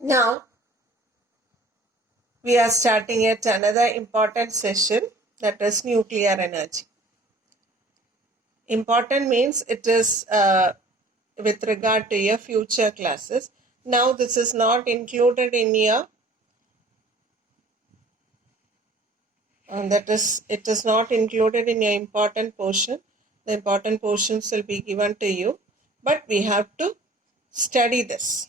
Now, we are starting yet another important session, that is nuclear energy. Important means it is with regard to your future classes. Now, this is not included in your, it is not included in your important portion. The important portions will be given to you, but we have to study this.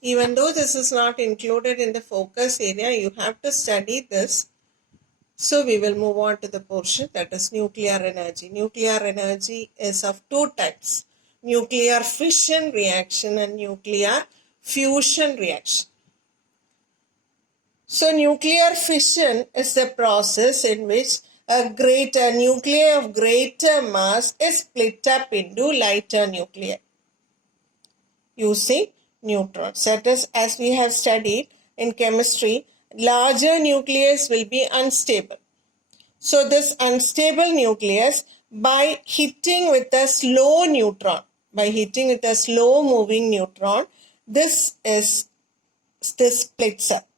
Even though this is not included in the focus area, you have to study this. So we will move on to the portion, that is nuclear energy. Nuclear energy is of two types: nuclear fission reaction and nuclear fusion reaction. So nuclear fission is the process in which a greater nuclei of greater mass is split up into lighter nuclei using neutrons. That is, as we have studied in chemistry, larger nucleus will be unstable. So this unstable nucleus, by hitting with a slow neutron, by hitting with a slow moving neutron, this splits up.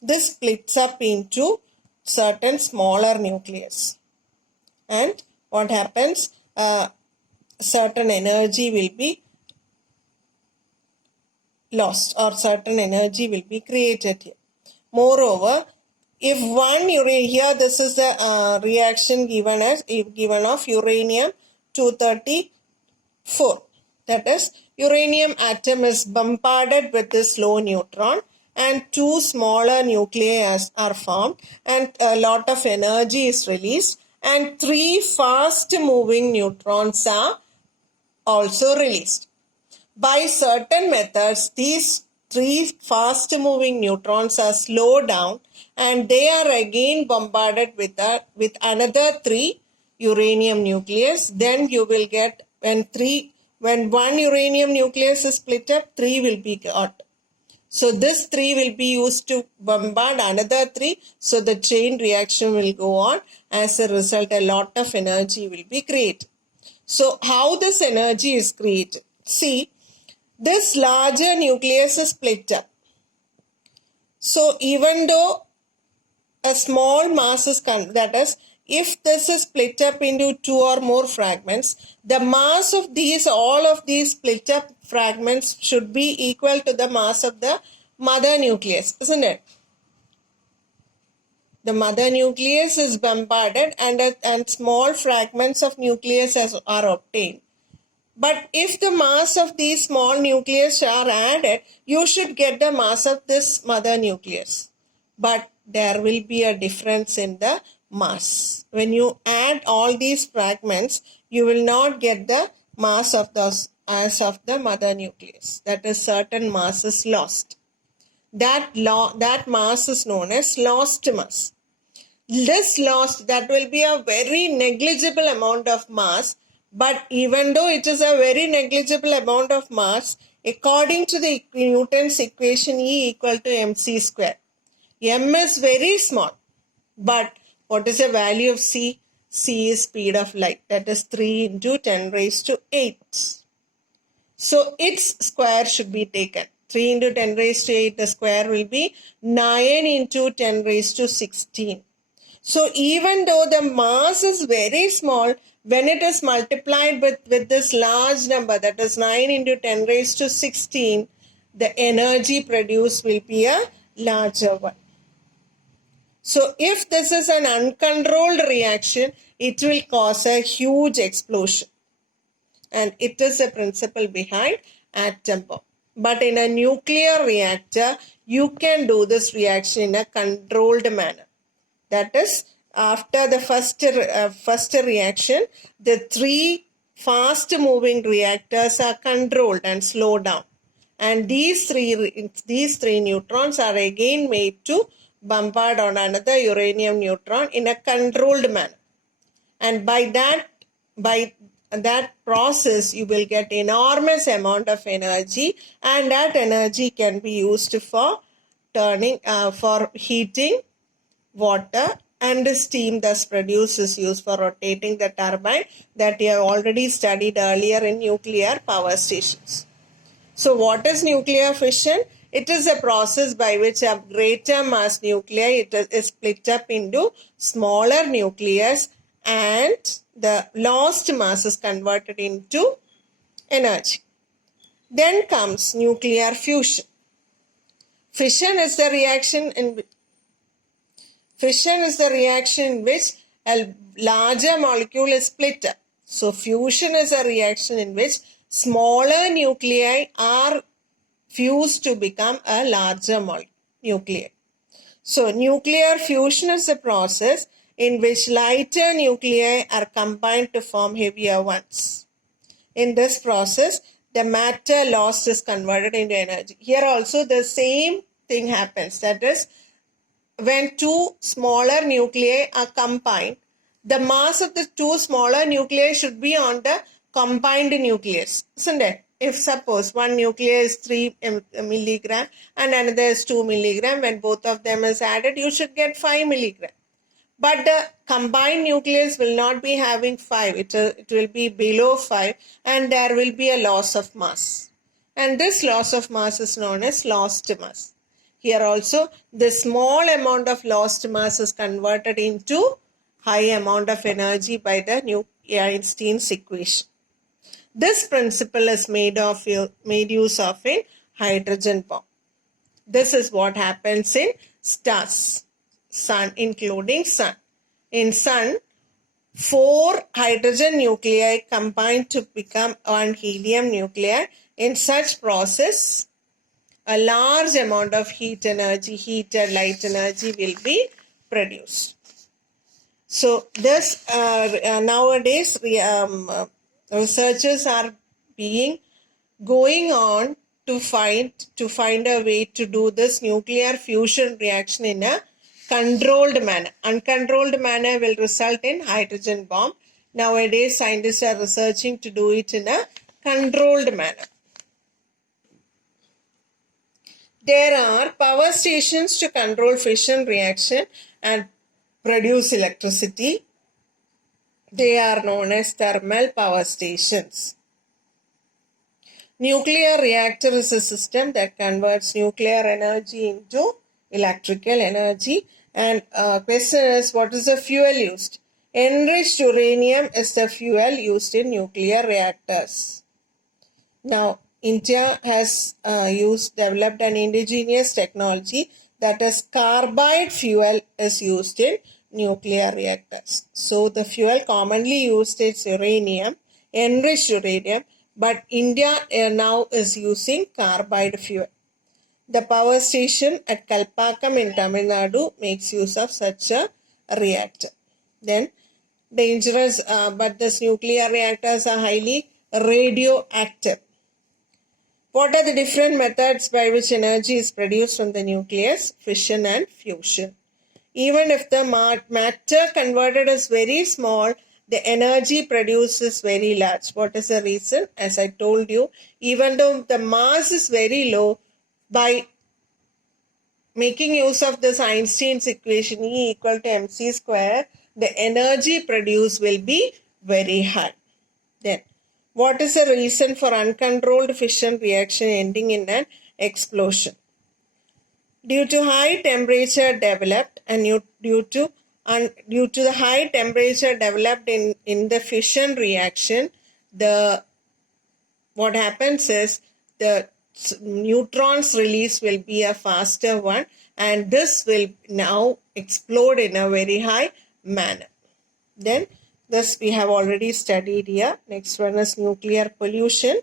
This splits up into certain smaller nucleus. And what happens? Certain energy will be lost, or certain energy will be created here. Moreover, if one uranium, here this is the reaction given of uranium 234. That is, uranium atom is bombarded with this slow neutron and two smaller nuclei are formed and a lot of energy is released and three fast moving neutrons are also released. By certain methods, these three fast moving neutrons are slowed down and they are again bombarded with another three uranium nucleus. Then you will get, when one uranium nucleus is split up, three will be got. So this three will be used to bombard another three. So the chain reaction will go on. As a result, a lot of energy will be created. So how this energy is created? See, this larger nucleus is split up. So even though a small mass is, that is, if this is split up into two or more fragments, the mass of all of these split up fragments should be equal to the mass of the mother nucleus, isn't it? The mother nucleus is bombarded and small fragments of nucleus are obtained. But if the mass of these small nucleus are added, you should get the mass of this mother nucleus. But there will be a difference in the mass. When you add all these fragments, you will not get the mass of the mother nucleus. That is, certain mass is lost. That mass is known as lost mass. This lost, that will be a very negligible amount of mass. But even though it is a very negligible amount of mass, according to the Newton's equation, E equal to mc square. M is very small. But what is the value of C? C is speed of light. That is 3 into 10 raised to 8. So its square should be taken. 3 into 10 raised to 8, the square will be 9 into 10 raised to 16. So even though the mass is very small, when it is multiplied with this large number, that is 9 into 10 raised to 16, the energy produced will be a larger one. So if this is an uncontrolled reaction, it will cause a huge explosion. And it is a principle behind atom bomb. But in a nuclear reactor, you can do this reaction in a controlled manner. That is, after the first reaction, the three fast moving reactors are controlled and slowed down. And these three neutrons are again made to bombard on another uranium neutron in a controlled manner. And by that process, you will get enormous amount of energy, and that energy can be used for heating water and steam thus produced is used for rotating the turbine that you have already studied earlier in nuclear power stations. So what is nuclear fission? It is a process by which a greater mass nuclei is split up into smaller nucleus and the lost mass is converted into energy. Then comes nuclear fusion. Fission is the reaction in which a larger molecule is split up. So fusion is a reaction in which smaller nuclei are fused to become a larger nuclei. So nuclear fusion is a process in which lighter nuclei are combined to form heavier ones. In this process, the matter lost is converted into energy. Here also the same thing happens. That is, when two smaller nuclei are combined, the mass of the two smaller nuclei should be on the combined nucleus, isn't it? If suppose one nucleus is 3 milligram and another is 2 milligram, when both of them is added, you should get 5 milligram. But the combined nucleus will not be having 5. It will be below 5 and there will be a loss of mass. And this loss of mass is known as lost mass. Here also, the small amount of lost mass is converted into high amount of energy by the Einstein's equation. This principle is made use of in hydrogen bomb. This is what happens in stars, sun, including sun. In sun, 4 hydrogen nuclei combine to become 1 helium nuclei. In such process, a large amount of heat and light energy will be produced. So this nowadays researchers are going on to find a way to do this nuclear fusion reaction in a controlled manner. Uncontrolled manner will result in hydrogen bomb. Nowadays scientists are researching to do it in a controlled manner. There are power stations to control fission reaction and produce electricity. They are known as thermal power stations. Nuclear reactor is a system that converts nuclear energy into electrical energy. And question is, what is the fuel used? Enriched uranium is the fuel used in nuclear reactors. Now, India has developed an indigenous technology, that is carbide fuel is used in nuclear reactors. So the fuel commonly used is uranium, enriched uranium, but India now is using carbide fuel. The power station at Kalpakkam in Tamil Nadu makes use of such a reactor. Then dangerous, but these nuclear reactors are highly radioactive. What are the different methods by which energy is produced from the nucleus? Fission and fusion. Even if the matter converted is very small, the energy produced is very large. What is the reason? As I told you, even though the mass is very low, by making use of this Einstein's equation E equal to mc square, the energy produced will be very high. Then, what is the reason for uncontrolled fission reaction ending in an explosion? Due to high temperature developed and due to the high temperature developed in the fission reaction, what happens is the neutrons release will be a faster one, and this will now explode in a very high manner. Then this we have already studied here. Next one is nuclear pollution.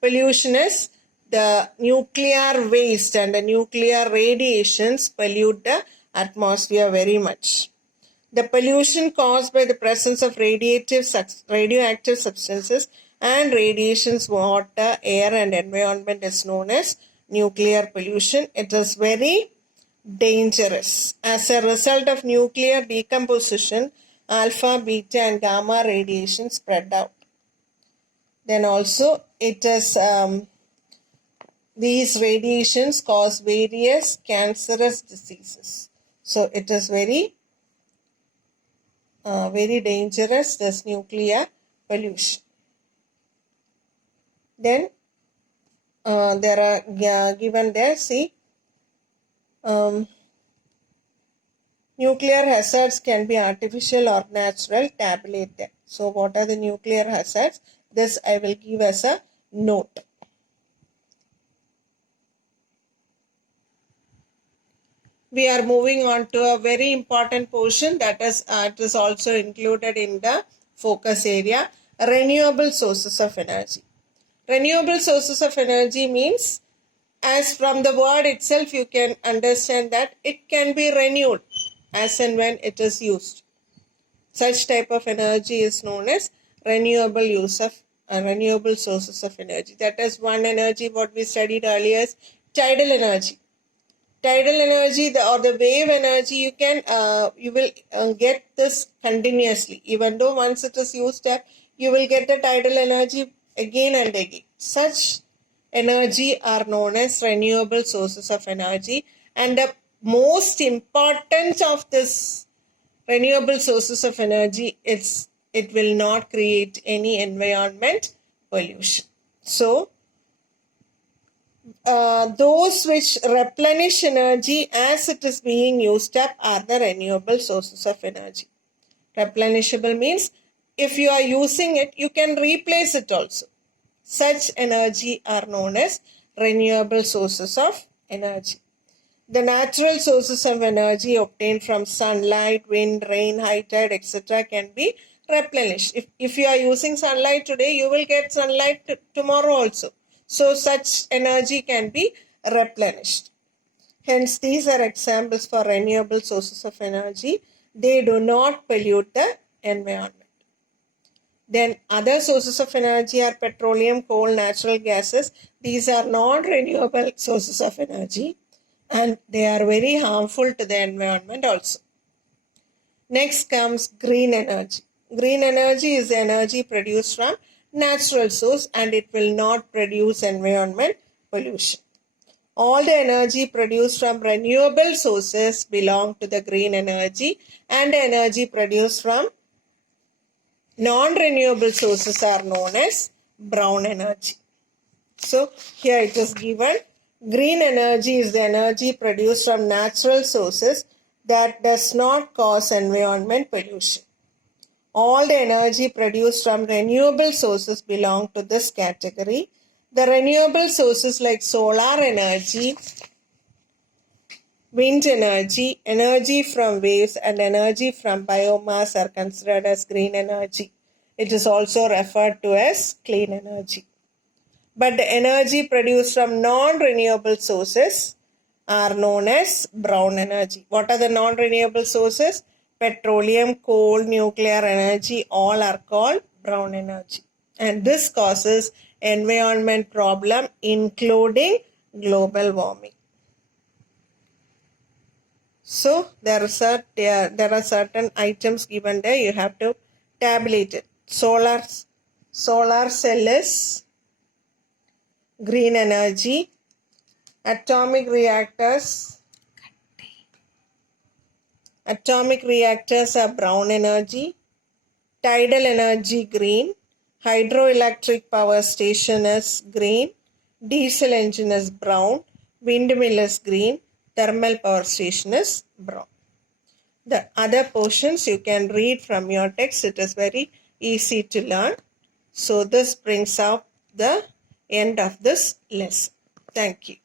Pollution is the nuclear waste and the nuclear radiations pollute the atmosphere very much. The pollution caused by the presence of radioactive substances and radiations, water, air and environment is known as nuclear pollution. It is very dangerous. As a result of nuclear decomposition, alpha, beta and gamma radiation spread out. Then also it is these radiations cause various cancerous diseases. So it is very very dangerous, this nuclear pollution. Then there are given there, see, nuclear hazards can be artificial or natural, tabulate them. So what are the nuclear hazards? This I will give as a note. We are moving on to a very important portion, that is it is also included in the focus area, renewable sources of energy. Renewable sources of energy means, as from the word itself you can understand that it can be renewed as and when it is used. Such type of energy is known as renewable sources of energy. That is one energy what we studied earlier is tidal energy. Tidal energy or the wave energy, you will get this continuously. Even though once it is used up, you will get the tidal energy again and again. Such energy are known as renewable sources of energy. And the most important of this renewable sources of energy is it will not create any environment pollution. So those which replenish energy as it is being used up are the renewable sources of energy. Replenishable means if you are using it, you can replace it also. Such energy are known as renewable sources of energy. The natural sources of energy obtained from sunlight, wind, rain, high tide, etc. can be replenished. If you are using sunlight today, you will get sunlight tomorrow also. So such energy can be replenished. Hence, these are examples for renewable sources of energy. They do not pollute the environment. Then other sources of energy are petroleum, coal, natural gases. These are non-renewable sources of energy and they are very harmful to the environment also. Next comes green energy. Green energy is energy produced from natural source and it will not produce environment pollution. All the energy produced from renewable sources belong to the green energy, and energy produced from non-renewable sources are known as brown energy. So here it is given, green energy is the energy produced from natural sources that does not cause environment pollution. All the energy produced from renewable sources belong to this category. The renewable sources like solar energy, wind energy, energy from waves and energy from biomass are considered as green energy. It is also referred to as clean energy. But the energy produced from non-renewable sources are known as brown energy. What are the non-renewable sources? Petroleum, coal, nuclear energy, all are called brown energy. And this causes environment problem including global warming. So there are certain items given there. You have to tabulate it. Solar cell is green energy. Atomic reactors are brown energy. Tidal energy green. Hydroelectric power station is green. Diesel engine is brown. Windmill is green. Thermal power station is brown. The other portions you can read from your text. It is very easy to learn. So this brings up the end of this lesson. Thank you.